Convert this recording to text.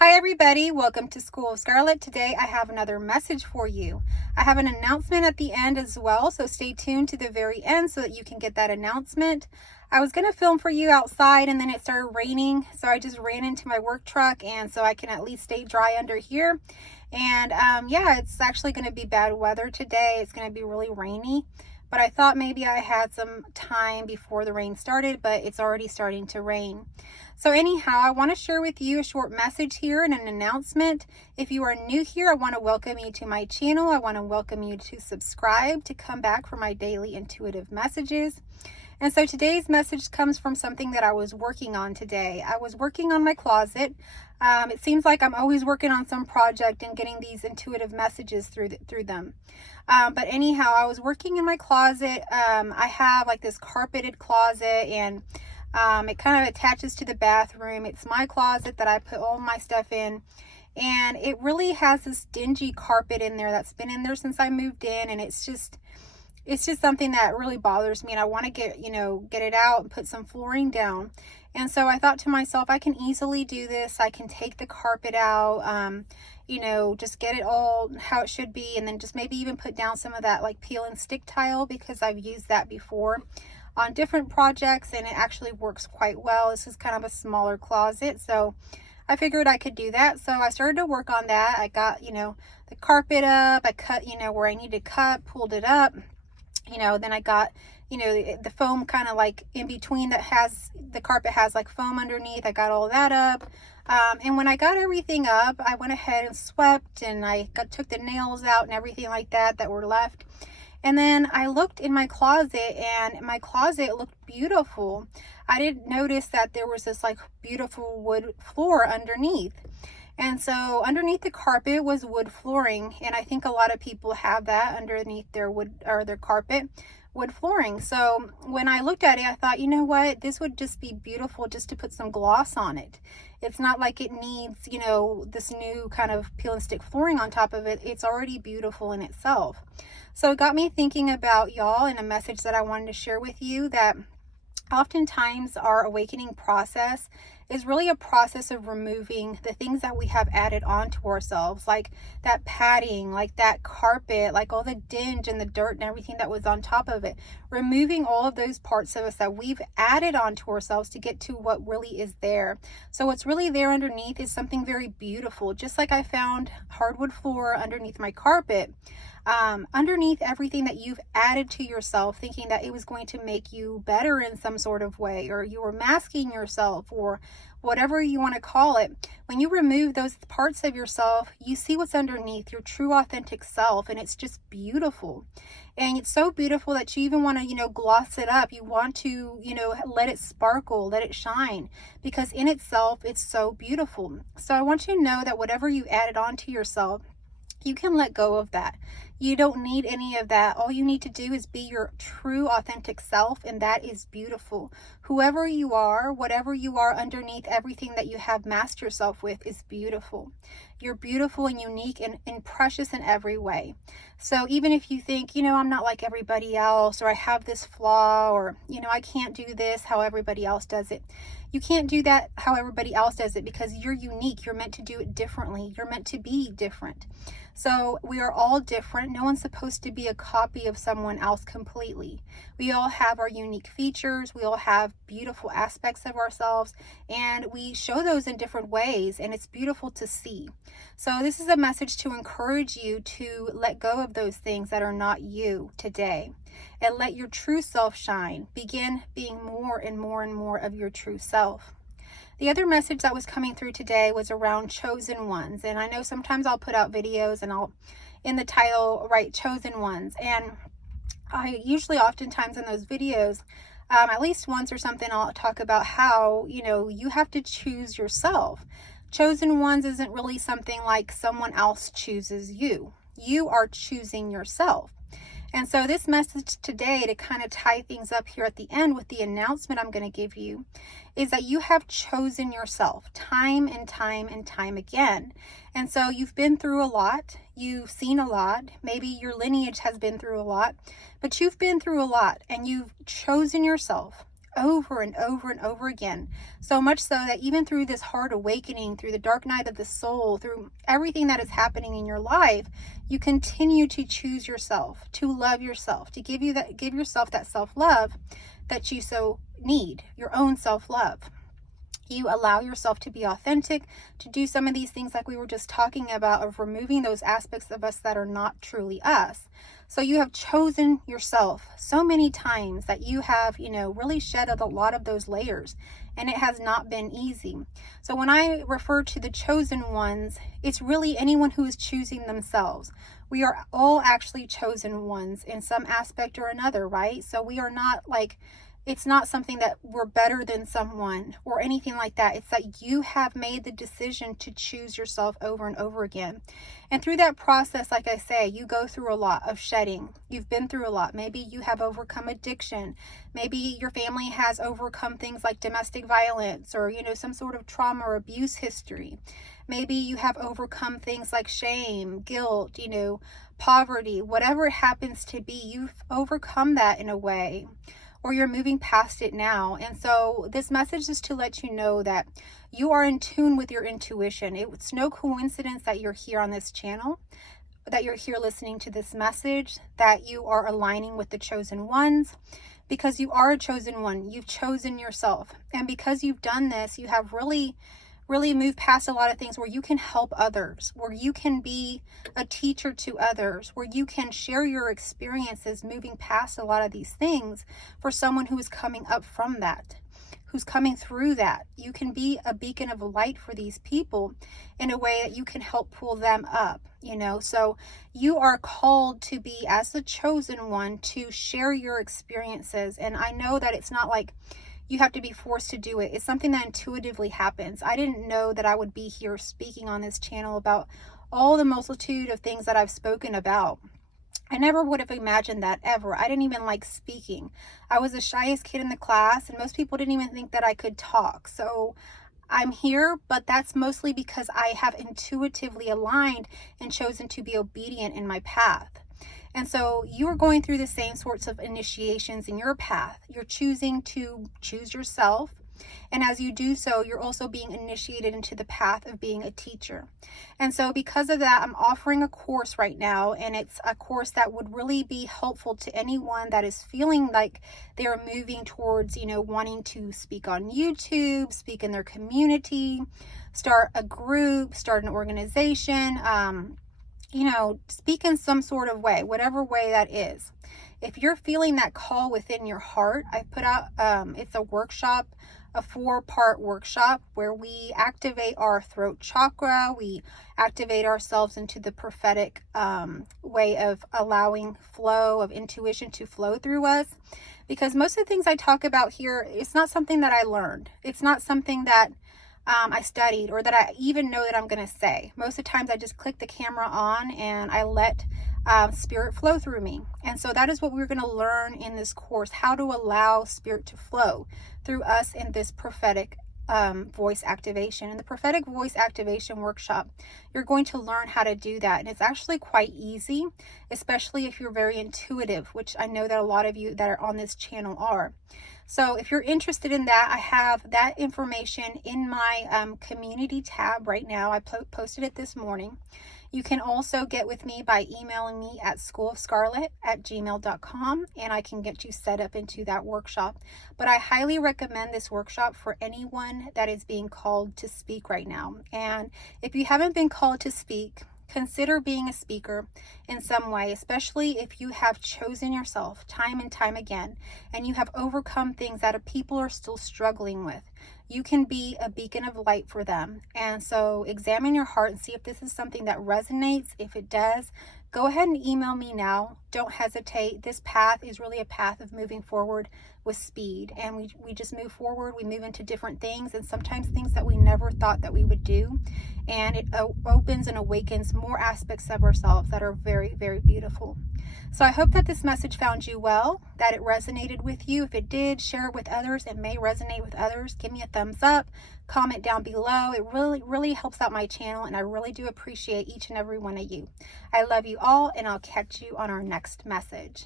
Hi everybody, welcome to School of Scarlet. Today I have another message for you. I have an announcement at the end as well, so stay tuned to the very end so that you can get that announcement. I was going to film for you outside and then it started raining, so I just ran into my work truck and so I can at least stay dry under here. And yeah, it's actually going to be bad weather today. It's going to be really rainy, but I thought maybe I had some time before the rain started, but it's already starting to rain. So anyhow, I want to share with you a short message here and an announcement. If you are new here, I want to welcome you to my channel. I want to welcome you to subscribe to come back for my daily intuitive messages. And so today's message comes from something that I was working on today. I was working on my closet. It seems like I'm always working on some project and getting these intuitive messages through them. But anyhow, I was working in my closet. I have like this carpeted closet, and it kind of attaches to the bathroom. It's my closet that I put all my stuff in. And it really has this dingy carpet in there that's been in there since I moved in. And it's just something that really bothers me. And I want to get it out and put some flooring down. And so I thought to myself, I can easily do this. I can take the carpet out, just get it all how it should be. And then just maybe even put down some of that like peel and stick tile, because I've used that before on different projects and it actually works quite well. This is kind of a smaller closet, so I figured I could do that. So I started to work on that. I got, the carpet up. I cut, where I need to cut, pulled it up. Then I got, the foam kind of like in between that has, the carpet has like foam underneath. I got all that up. And when I got everything up, I went ahead and swept and took the nails out and everything like that were left. And then I looked in my closet and my closet looked beautiful. I didn't notice that there was this like beautiful wood floor underneath. And so underneath the carpet was wood flooring. And I think a lot of people have that underneath their wood or their carpet, wood flooring. So when I looked at it, I thought, you know what, this would just be beautiful just to put some gloss on it. It's not like it needs, this new kind of peel and stick flooring on top of it. It's already beautiful in itself. So it got me thinking about y'all, and a message that I wanted to share with you, that oftentimes our awakening process is really a process of removing the things that we have added on to ourselves, like that padding, like that carpet, like all the dinge and the dirt and everything that was on top of it. Removing all of those parts of us that we've added on to ourselves to get to what really is there. So what's really there underneath is something very beautiful. Just like I found hardwood floor underneath my carpet. Underneath everything that you've added to yourself, thinking that it was going to make you better in some sort of way, or you were masking yourself, or whatever you want to call it. When you remove those parts of yourself, you see what's underneath, your true authentic self, and it's just beautiful. And it's so beautiful that you even want to, gloss it up. You want to, let it sparkle, let it shine, because in itself, it's so beautiful. So I want you to know that whatever you added onto yourself, you can let go of that. You don't need any of that. All you need to do is be your true authentic self, and that is beautiful. Whoever you are, whatever you are underneath everything that you have masked yourself with is beautiful. You're beautiful and unique and precious in every way. So even if you think, I'm not like everybody else, or I have this flaw, or, I can't do this how everybody else does it. You can't do that how everybody else does it, because you're unique. You're meant to do it differently. You're meant to be different. So we are all different. No one's supposed to be a copy of someone else completely. We all have our unique features. We all have beautiful aspects of ourselves, and we show those in different ways, and it's beautiful to see. So this is a message to encourage you to let go of those things that are not you today, and let your true self shine. Begin being more and more and more of your true self. The other message that was coming through today was around chosen ones. And I know sometimes I'll put out videos and I'll, in the title, write chosen ones. And I usually oftentimes in those videos, at least once or something, I'll talk about how, you have to choose yourself. Chosen ones isn't really something like someone else chooses you. You are choosing yourself. And so this message today, to kind of tie things up here at the end with the announcement I'm going to give you, is that you have chosen yourself time and time and time again. And so you've been through a lot. You've seen a lot. Maybe your lineage has been through a lot, but you've been through a lot, and you've chosen yourself over and over and over again. So much so that even through this hard awakening, through the dark night of the soul, through everything that is happening in your life, you continue to choose yourself, to love yourself, to give yourself that self-love that you so need, your own self-love. You allow yourself to be authentic, to do some of these things like we were just talking about, of removing those aspects of us that are not truly us. So you have chosen yourself so many times that you have, really shed a lot of those layers, and it has not been easy. So when I refer to the chosen ones, it's really anyone who is choosing themselves. We are all actually chosen ones in some aspect or another, right? So we are not it's not something that we're better than someone or anything like that. It's that you have made the decision to choose yourself over and over again. And through that process, like I say, you go through a lot of shedding. You've been through a lot. Maybe you have overcome addiction. Maybe your family has overcome things like domestic violence or, some sort of trauma or abuse history. Maybe you have overcome things like shame, guilt, poverty, whatever it happens to be. You've overcome that in a way, or you're moving past it now. And so this message is to let you know that you are in tune with your intuition. It's no coincidence that you're here on this channel, that you're here listening to this message, that you are aligning with the chosen ones, because you are a chosen one. You've chosen yourself. And because you've done this, you have really move past a lot of things where you can help others, where you can be a teacher to others, where you can share your experiences moving past a lot of these things for someone who is coming up from that, who's coming through that. You can be a beacon of light for these people in a way that you can help pull them up, So you are called to be, as the chosen one, to share your experiences. And I know that it's not like you have to be forced to do it. It's something that intuitively happens. I didn't know that I would be here speaking on this channel about all the multitude of things that I've spoken about. I never would have imagined that ever. I didn't even like speaking. I was the shyest kid in the class, and most people didn't even think that I could talk. So I'm here, but that's mostly because I have intuitively aligned and chosen to be obedient in my path. And so you're going through the same sorts of initiations in your path. You're choosing to choose yourself. And as you do so, you're also being initiated into the path of being a teacher. And so because of that, I'm offering a course right now. And it's a course that would really be helpful to anyone that is feeling like they're moving towards, wanting to speak on YouTube, speak in their community, start a group, start an organization, speak in some sort of way, whatever way that is. If you're feeling that call within your heart, I put out, it's a workshop, a 4-part workshop where we activate our throat chakra. We activate ourselves into the prophetic way of allowing flow of intuition to flow through us. Because most of the things I talk about here, it's not something that I learned. It's not something that I studied or that I even know that I'm going to say. Most of the times I just click the camera on and I let spirit flow through me. And so that is what we're going to learn in this course, how to allow spirit to flow through us in this prophetic voice activation. In the prophetic voice activation workshop, you're going to learn how to do that. And it's actually quite easy, especially if you're very intuitive, which I know that a lot of you that are on this channel are. So if you're interested in that, I have that information in my community tab right now. I posted it this morning. You can also get with me by emailing me at schoolofscarlet@gmail.com, and I can get you set up into that workshop. But I highly recommend this workshop for anyone that is being called to speak right now. And if you haven't been called to speak, consider being a speaker in some way, especially if you have chosen yourself time and time again, and you have overcome things that people are still struggling with. You can be a beacon of light for them. And so examine your heart and see if this is something that resonates. If it does, go ahead and email me now. Don't hesitate. This path is really a path of moving forward with speed. And we just move forward. We move into different things, and sometimes things that we never thought that we would do. And it opens and awakens more aspects of ourselves that are very, very beautiful. So I hope that this message found you well, that it resonated with you. If it did, share it with others. It may resonate with others. Give me a thumbs up, comment down below. It really, really helps out my channel, and I really do appreciate each and every one of you. I love you all, and I'll catch you on our next message.